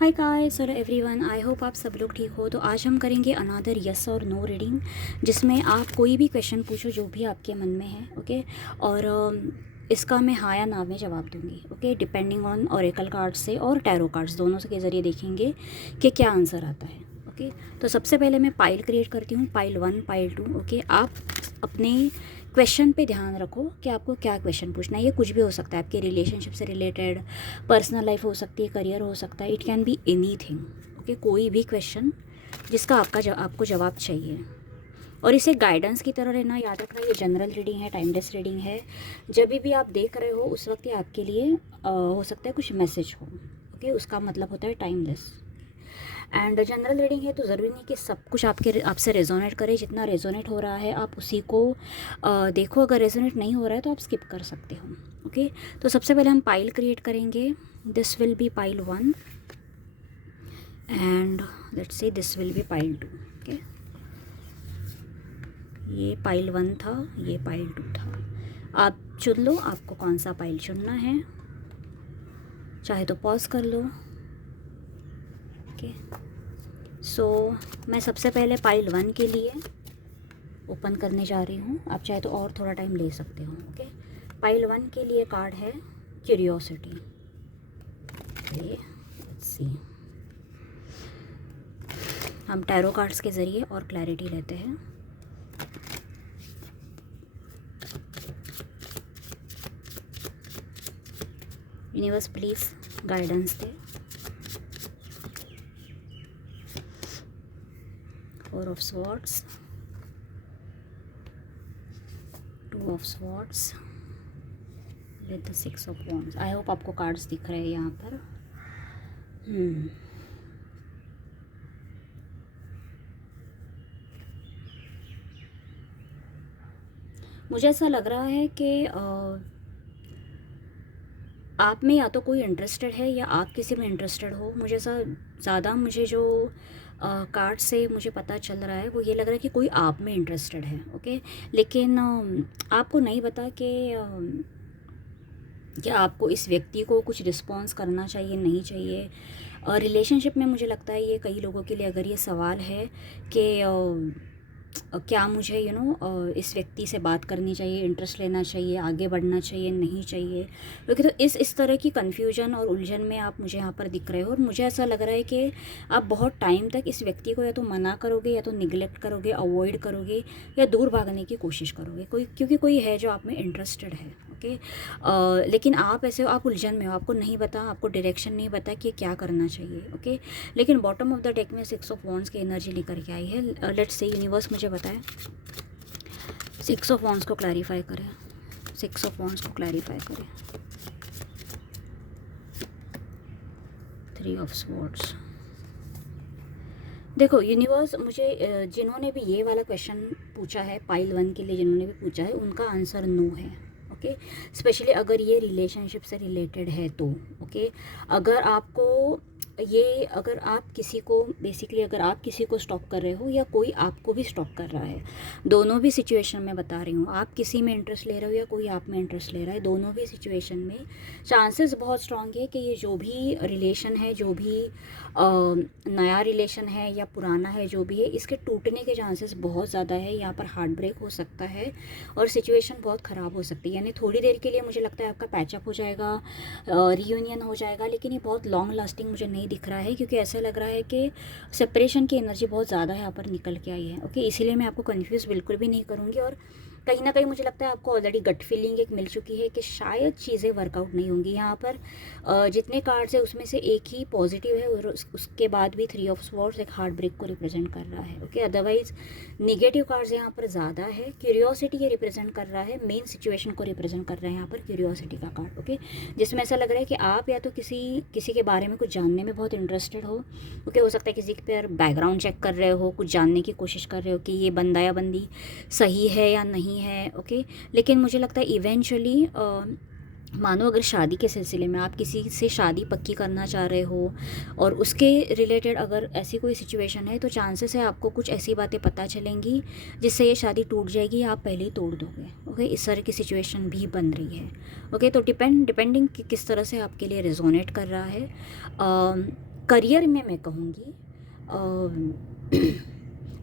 Hi guys और everyone, I hope आप सब लोग ठीक हो। तो आज हम करेंगे अनदर यस और नो रीडिंग, जिसमें आप कोई भी क्वेश्चन पूछो जो भी आपके मन में है। ओके और इसका मैं हाँ या ना में जवाब दूंगी। Okay, depending on Oracle cards से और टैरो कार्ड्स दोनों से के ज़रिए देखेंगे कि क्या आंसर आता है। ओके, तो सबसे पहले मैं पाइल क्रिएट करती हूँ, पाइल 1, पाइल 2। ओके, आप अपने क्वेश्चन पे ध्यान रखो कि आपको क्या क्वेश्चन पूछना है। ये कुछ भी हो सकता है, आपके रिलेशनशिप से रिलेटेड, पर्सनल लाइफ हो सकती है, करियर हो सकता है, it can be anything. Okay, कोई भी क्वेश्चन जिसका आपको जवाब चाहिए। और इसे गाइडेंस की तरह रहना, याद रखना ये जनरल रीडिंग है, टाइमलेस रीडिंग है। जब भी आप देख रहे हो उस वक्त ये आपके लिए हो सकता है कुछ मैसेज हो। ओके, उसका मतलब होता है टाइमलेस। एंड जनरल रीडिंग है तो ज़रूरी नहीं कि सब कुछ आपसे रेजोनेट करे। जितना रेजोनेट हो रहा है आप उसी को देखो। अगर रेजोनेट नहीं हो रहा है तो आप स्किप कर सकते हो। ओके, तो सबसे पहले हम पाइल क्रिएट करेंगे। This will be pile 1 and let's say this will be pile 2। Okay, ये पाइल 1 था, ये पाइल 2 था। आप चुन लो आपको कौन सा पाइल चुनना है, चाहे तो पॉज कर लो। ओके, सो मैं सबसे पहले पाइल 1 के लिए ओपन करने जा रही हूँ। आप चाहे तो और थोड़ा टाइम ले सकते हो। ओके, पाइल 1 के लिए कार्ड है क्यूरियोसिटी। लेट्स सी, हम टैरो कार्ड्स के ज़रिए और क्लैरिटी लेते हैं। Universe please guidance they. 4 of swords, 2 of swords with the 6 of wands. I hope आपको कार्ड्स दिख रहे हैं यहाँ पर। मुझे ऐसा लग रहा है कि आप में या तो कोई इंटरेस्टेड है या आप किसी में इंटरेस्टेड हो। मुझे ऐसा ज़्यादा मुझे जो कार्ड से मुझे पता चल रहा है वो ये लग रहा है कि कोई आप में इंटरेस्टेड है। ओके, लेकिन आपको नहीं पता कि आपको इस व्यक्ति को कुछ रिस्पॉन्स करना चाहिए नहीं चाहिए। रिलेशनशिप में मुझे लगता है ये कई लोगों के लिए अगर ये सवाल है कि क्या मुझे इस व्यक्ति से बात करनी चाहिए, इंटरेस्ट लेना चाहिए, आगे बढ़ना चाहिए, नहीं चाहिए। क्योंकि तो इस तरह की कन्फ्यूजन और उलझन में आप मुझे यहाँ पर दिख रहे हो। और मुझे ऐसा लग रहा है कि आप बहुत टाइम तक इस व्यक्ति को या तो मना करोगे, या तो निगलेक्ट करोगे, अवॉइड करोगे, या दूर भागने की कोशिश करोगे। क्योंकि कोई है जो आप में इंटरेस्टेड है। ओके, लेकिन आप ऐसे आप उलझन में हो, आपको नहीं पता, आपको डायरेक्शन नहीं पता कि क्या करना चाहिए। ओके, लेकिन बॉटम ऑफ द डेक में 6 ऑफ वॉन्ड्स की एनर्जी लेकर के आई है। लेट्स से यूनिवर्स मुझे बताए 6 ऑफ वॉन्ड्स को क्लैरिफाई करें, 6 ऑफ वॉन्ड्स को क्लैरिफाई करें। 3 ऑफ स्वॉर्ड्स। देखो यूनिवर्स, मुझे जिन्होंने भी ये वाला क्वेश्चन पूछा है, पाइल 1 के लिए जिन्होंने भी पूछा है, उनका आंसर नो है। ओके, स्पेशली अगर ये रिलेशनशिप से रिलेटेड है तो। ओके, अगर आप किसी को बेसिकली अगर आप किसी को स्टॉप कर रहे हो या कोई आपको भी स्टॉप कर रहा है, दोनों भी सिचुएशन में बता रही हूँ, आप किसी में इंटरेस्ट ले रहे हो या कोई आप में इंटरेस्ट ले रहा है, दोनों भी सिचुएशन में चांसेस बहुत स्ट्रांग है कि ये जो भी रिलेशन है, जो भी नया रिलेशन है या पुराना है, जो भी है, इसके टूटने के चांसेस बहुत ज़्यादा है। यहाँ पर हार्ट ब्रेक हो सकता है और सिचुएशन बहुत ख़राब हो सकती है। यानी थोड़ी देर के लिए मुझे लगता है आपका पैचअप हो जाएगा, रियूनियन हो जाएगा, लेकिन ये बहुत लॉन्ग लास्टिंग मुझे नहीं दिख रहा है। क्योंकि ऐसा लग रहा है कि सेपरेशन की एनर्जी बहुत ज़्यादा यहाँ पर निकल के आई है। ओके, इसीलिए मैं आपको कन्फ्यूज़ बिल्कुल भी नहीं करूँगी। और कहीं ना कहीं मुझे लगता है आपको ऑलरेडी गट फीलिंग एक मिल चुकी है कि शायद चीज़ें वर्कआउट नहीं होंगी। यहाँ पर जितने कार्ड्स है उसमें से एक ही पॉजिटिव है और उसके बाद भी 3 ऑफ स्वॉर्ड्स एक हार्ट ब्रेक को रिप्रेजेंट कर रहा है। ओके, अदरवाइज निगेटिव कार्ड्स यहाँ पर ज़्यादा है। क्यूरियोसिटी ये रिप्रेजेंट कर रहा है, मेन सिचुएशन को रिप्रेजेंट कर रहा है यहाँ पर क्यूरियोसिटी का कार्ड। ओके, जिसमें ऐसा लग रहा है कि आप या तो किसी के बारे में कुछ जानने में बहुत इंटरेस्टेड हो। ओके, हो सकता है किसी पर बैकग्राउंड चेक कर रहे हो, कुछ जानने की कोशिश कर रहे हो कि ये बंदा या बंदी सही है या नहीं है। ओके, लेकिन मुझे लगता है इवेंचुअली मानो अगर शादी के सिलसिले में आप किसी से शादी पक्की करना चाह रहे हो और उसके रिलेटेड अगर ऐसी कोई सिचुएशन है, तो चांसेस है आपको कुछ ऐसी बातें पता चलेंगी जिससे ये शादी टूट जाएगी या आप पहले ही तोड़ दोगे। ओके, इस तरह की सिचुएशन भी बन रही है। ओके, तो डिपेंडिंग किस तरह से आपके लिए रेजोनेट कर रहा है। करियर में मैं कहूँगी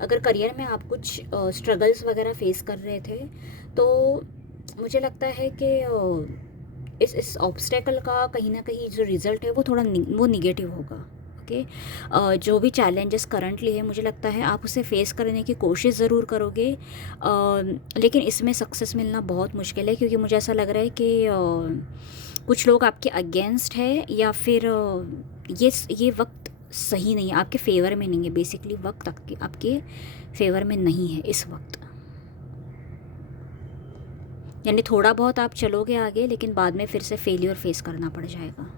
अगर करियर में आप कुछ स्ट्रगल्स वगैरह फेस कर रहे थे तो मुझे लगता है कि इस ऑब्स्टेकल का कहीं ना कहीं जो रिज़ल्ट है वो थोड़ा वो निगेटिव होगा। ओके, जो भी चैलेंजेस करंटली है मुझे लगता है आप उसे फेस करने की कोशिश ज़रूर करोगे, लेकिन इसमें सक्सेस मिलना बहुत मुश्किल है, क्योंकि मुझे ऐसा लग रहा है कि कुछ लोग आपके अगेंस्ट है, या फिर ये वक्त सही नहीं है, आपके फेवर में नहीं है। बेसिकली वक्त आपके फेवर में नहीं है इस वक्त, यानी थोड़ा बहुत आप चलोगे आगे, लेकिन बाद में फिर से फेलियर फेस करना पड़ जाएगा।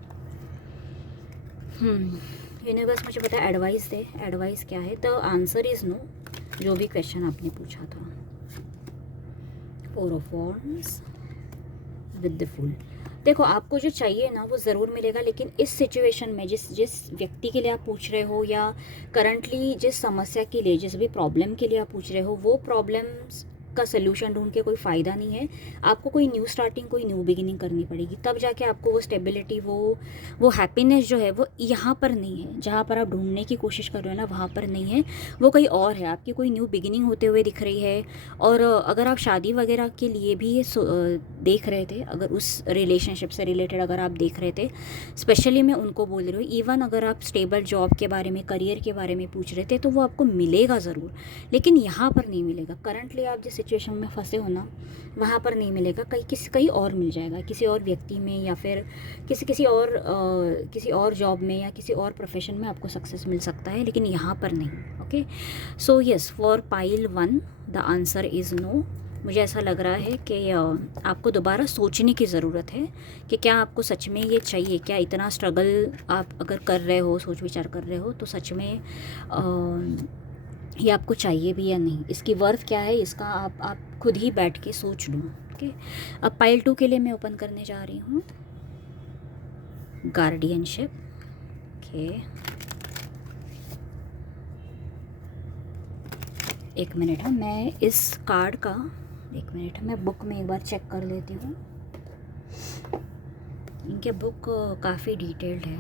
यूनिवर्स मुझे पता है एडवाइस दे, एडवाइस क्या है? तो आंसर इज़ नो, जो भी क्वेश्चन आपने पूछा था। 4 of wands with the full. देखो, आपको जो चाहिए ना वो ज़रूर मिलेगा, लेकिन इस सिचुएशन में जिस व्यक्ति के लिए आप पूछ रहे हो, या करंटली जिस समस्या के लिए, जिस भी प्रॉब्लम के लिए आप पूछ रहे हो, वो प्रॉब्लम्स का सलूशन ढूंढ के कोई फ़ायदा नहीं है। आपको कोई न्यू स्टार्टिंग, कोई न्यू बिगिनिंग करनी पड़ेगी, तब जाके आपको वो स्टेबिलिटी, वो हैप्पीनेस जो है वो यहाँ पर नहीं है। जहाँ पर आप ढूंढने की कोशिश कर रहे हो ना, वहाँ पर नहीं है, वो कहीं और है। आपकी कोई न्यू बिगिनिंग होते हुए दिख रही है। और अगर आप शादी वगैरह के लिए भी ये देख रहे थे, अगर उस रिलेशनशिप से रिलेटेड अगर आप देख रहे थे, स्पेशली मैं उनको बोल रही हूँ, इवन अगर आप स्टेबल जॉब के बारे में, करियर के बारे में पूछ रहे थे, तो वो आपको मिलेगा ज़रूर, लेकिन यहाँ पर नहीं मिलेगा। करंटली आप जिस सिचुएशन में फंसे हो ना, वहाँ पर नहीं मिलेगा, कहीं और मिल जाएगा, किसी और व्यक्ति में, या फिर किसी और जॉब में, या किसी और प्रोफेशन में आपको सक्सेस मिल सकता है, लेकिन यहाँ पर नहीं। Okay, so yes, for pile 1 the answer is no. मुझे ऐसा लग रहा है कि आपको दोबारा सोचने की ज़रूरत है कि क्या आपको सच में ये चाहिए, क्या इतना स्ट्रगल आप अगर कर रहे हो, सोच विचार कर रहे हो, तो सच में ये आपको चाहिए भी या नहीं, इसकी वर्थ क्या है, इसका आप खुद ही बैठ के सोच लो। ओके, अब पाइल 2 के लिए मैं ओपन करने जा रही हूँ, गार्डियनशिप। ओके, एक मिनट है, मैं इस कार्ड का, एक मिनट है, मैं बुक में एक बार चेक कर लेती हूँ। इनके बुक काफ़ी डिटेल्ड है।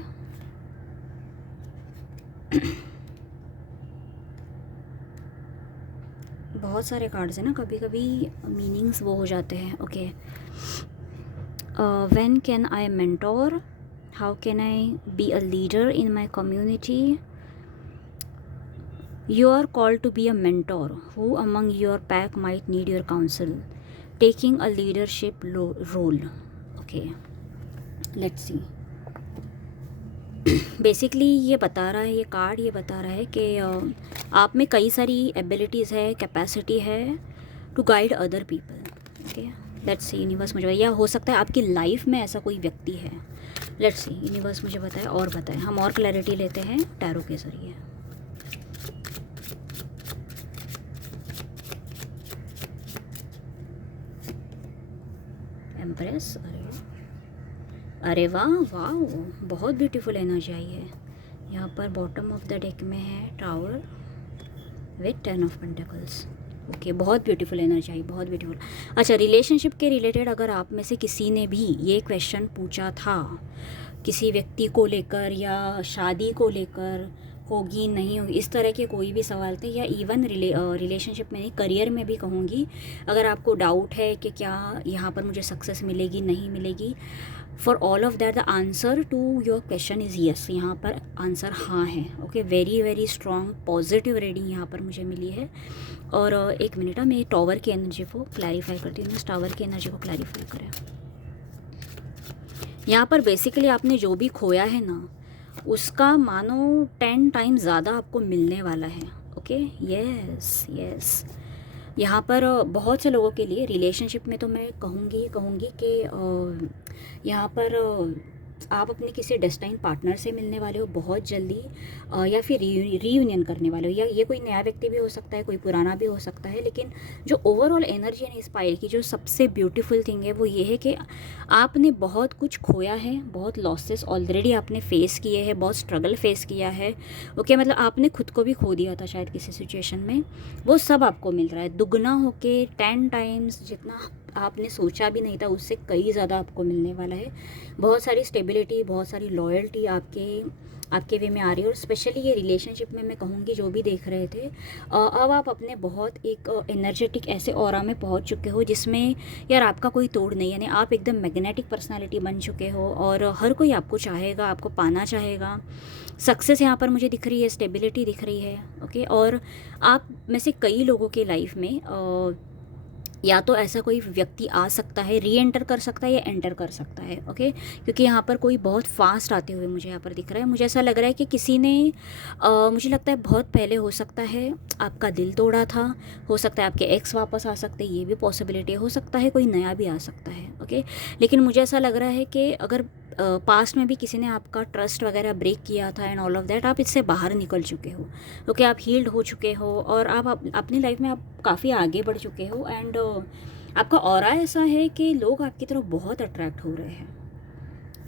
बहुत सारे कार्ड्स हैं ना, कभी कभी मीनिंग्स वो हो जाते हैं। Okay, when can I mentor, how can I be a leader in my community, you are called to be a mentor. Who among your pack might need your counsel? Taking a leadership role. Okay, let's see. Basically ये बता रहा है, ये card ये बता रहा है कि आप में कई सारी एबिलिटीज़ है, कैपेसिटी है to guide other people. Okay, let's see universe मुझे, या हो सकता है आपकी लाइफ में ऐसा कोई व्यक्ति है। लेट्स सी यूनिवर्स मुझे बताए और बताए, हम और क्लैरिटी लेते हैं टैरो के ज़रिए। एम्प्रेस, अरे वाह वाह, बहुत ब्यूटीफुल एनर्जी आई है यहाँ पर। बॉटम ऑफ द डेक में है tower with 10 of pentacles. Okay, बहुत ब्यूटीफुल एनर्जी आई, बहुत ब्यूटीफुल। अच्छा, रिलेशनशिप के रिलेटेड अगर आप में से किसी ने भी ये क्वेश्चन पूछा था, किसी व्यक्ति को लेकर या शादी को लेकर, होगी नहीं होगी, इस तरह के कोई भी सवाल थे, या इवन रिलेशनशिप में नहीं, करियर में भी कहूँगी, अगर आपको डाउट है कि क्या यहाँ पर मुझे सक्सेस मिलेगी नहीं मिलेगी, for all of that the answer to your question is yes. यहाँ पर आंसर हाँ है। Okay, very very strong positive reading यहाँ पर मुझे मिली है। और एक मिनट, मैं टावर की एनर्जी को क्लैरिफाई करती हूँ, टावर की एनर्जी को क्लैरिफाई करें। यहाँ पर बेसिकली आपने जो भी खोया है ना, उसका मानो 10 टाइम्स ज़्यादा आपको मिलने वाला है। ओके, यस यस, यहाँ पर बहुत से लोगों के लिए रिलेशनशिप में तो मैं कहूँगी कि यहाँ पर आप अपने किसी डेस्टाइन पार्टनर से मिलने वाले हो बहुत जल्दी, या फिर रीयूनियन करने वाले हो, या ये कोई नया व्यक्ति भी हो सकता है, कोई पुराना भी हो सकता है, लेकिन जो ओवरऑल एनर्जी है इस पाइल की, जो सबसे ब्यूटीफुल थिंग है वो ये है कि आपने बहुत कुछ खोया है, बहुत लॉसेस ऑलरेडी आपने फेस किए हैं, बहुत स्ट्रगल फेस किया है। ओके, मतलब आपने खुद को भी खो दिया था शायद किसी सिचुएशन में, वो सब आपको मिल रहा है दुगना होके, 10 टाइम्स जितना आपने सोचा भी नहीं था उससे कई ज़्यादा आपको मिलने वाला है। बहुत सारी स्टेबिलिटी, बहुत सारी लॉयल्टी आपके आपके वे में आ रही है। और स्पेशली ये रिलेशनशिप में मैं कहूँगी जो भी देख रहे थे, अब आप अपने बहुत एक एनर्जेटिक ऐसे ऑरा में पहुँच चुके हो जिसमें यार आपका कोई तोड़ नहीं, यानी आप एकदम मैग्नेटिक पर्सनालिटी बन चुके हो और हर कोई आपको चाहेगा, आपको पाना चाहेगा। सक्सेस यहाँ पर मुझे दिख रही है, स्टेबिलिटी दिख रही है, ओके। और आप में से कई लोगों के लाइफ में या तो ऐसा कोई व्यक्ति आ सकता है, री एंटर कर सकता है या एंटर कर सकता है, ओके। क्योंकि यहाँ पर कोई बहुत फास्ट आते हुए मुझे यहाँ पर दिख रहा है। मुझे ऐसा लग रहा है कि किसी ने मुझे लगता है बहुत पहले हो सकता है आपका दिल तोड़ा था, हो सकता है आपके एक्स वापस आ सकते हैं, ये भी पॉसिबिलिटी है, हो सकता है कोई नया भी आ सकता है, ओके। लेकिन मुझे ऐसा लग रहा है कि अगर पास्ट में भी किसी ने आपका ट्रस्ट वगैरह ब्रेक किया था एंड ऑल ऑफ दैट, आप इससे बाहर निकल चुके हो, ओके। आप हील्ड हो चुके हो और आप अपनी लाइफ में आप काफ़ी आगे बढ़ चुके हो एंड आपका ऑरा ऐसा है कि लोग आपकी तरफ बहुत अट्रैक्ट हो रहे हैं।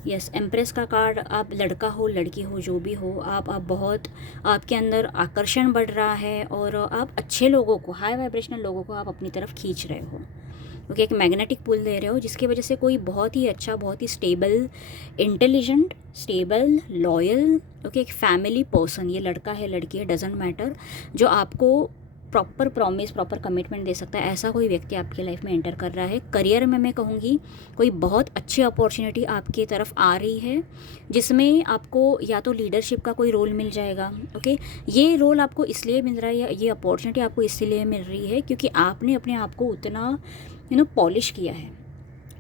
यस, एम्प्रेस का कार्ड, आप लड़का हो लड़की हो जो भी हो, आप बहुत, आपके अंदर आकर्षण बढ़ रहा है और आप अच्छे लोगों को, हाई वाइब्रेशनल लोगों को आप अपनी तरफ खींच रहे हो, ओके। एक मैग्नेटिक पुल दे रहे हो जिसकी वजह से कोई बहुत ही अच्छा, बहुत ही stable, intelligent, stable, loyal, okay, एक फैमिली पर्सन, ये लड़का है लड़की है डजेंट मैटर, जो आपको प्रॉपर प्रॉमिस, प्रॉपर कमिटमेंट दे सकता है, ऐसा कोई व्यक्ति आपकी लाइफ में एंटर कर रहा है। करियर में मैं कहूँगी कोई बहुत अच्छी अपॉर्चुनिटी आपकी तरफ आ रही है जिसमें आपको या तो लीडरशिप का कोई रोल मिल जाएगा, ओके। ये रोल आपको इसलिए मिल रहा है या ये अपॉर्चुनिटी आपको इसलिए मिल रही है क्योंकि आपने अपने आप को उतना पॉलिश किया है,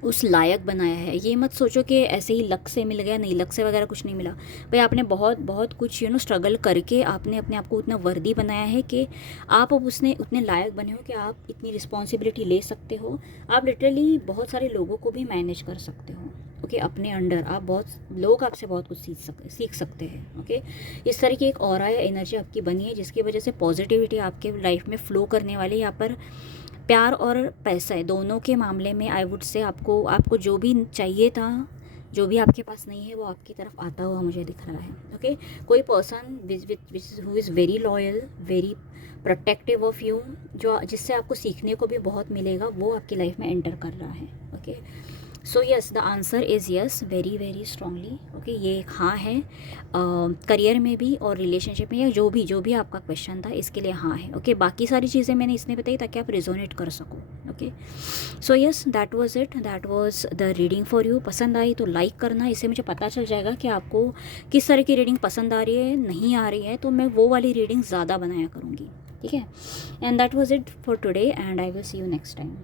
उस लायक बनाया है। ये मत सोचो कि ऐसे ही लक से मिल गया, नहीं, लक से वगैरह कुछ नहीं मिला भाई। आपने बहुत बहुत कुछ स्ट्रगल करके आपने अपने आप को उतना वर्दी बनाया है कि आप अब उतने लायक बने हो कि आप इतनी रिस्पॉन्सिबिलिटी ले सकते हो। आप लिटरली बहुत सारे लोगों को भी मैनेज कर सकते हो, ओके। अपने अंडर आप बहुत लोग आपसे बहुत कुछ सीख सकते हैं, ओके। इस तरह की एक ऑरा या एनर्जी आपकी बनी है जिसकी वजह से पॉजिटिविटी आपके लाइफ में फ़्लो करने वाली। यहाँ पर प्यार और पैसा है, दोनों के मामले में आई वुड से आपको जो भी चाहिए था, जो भी आपके पास नहीं है, वो आपकी तरफ आता हुआ मुझे दिख रहा है, ओके। कोई person who is very loyal, very protective of you, जो जिससे आपको सीखने को भी बहुत मिलेगा, वो आपकी लाइफ में एंटर कर रहा है, okay. So yes, the answer is yes, very very strongly, okay. ये एक हाँ है, करियर में भी और रिलेशनशिप में, या जो भी आपका क्वेश्चन था इसके लिए हाँ है, ओके। बाकी सारी चीज़ें मैंने इसमें बताई ताकि आप रिजोनेट कर सको, okay. So yes, that was it, that was the reading for you. पसंद आई तो लाइक करना, इससे मुझे पता चल जाएगा कि आपको किस तरह की रीडिंग पसंद आ रही है, नहीं आ रही है, तो मैं वो वाली रीडिंग ज़्यादा बनाया करूँगी, ठीक है। And that was it for today and I will see you next time.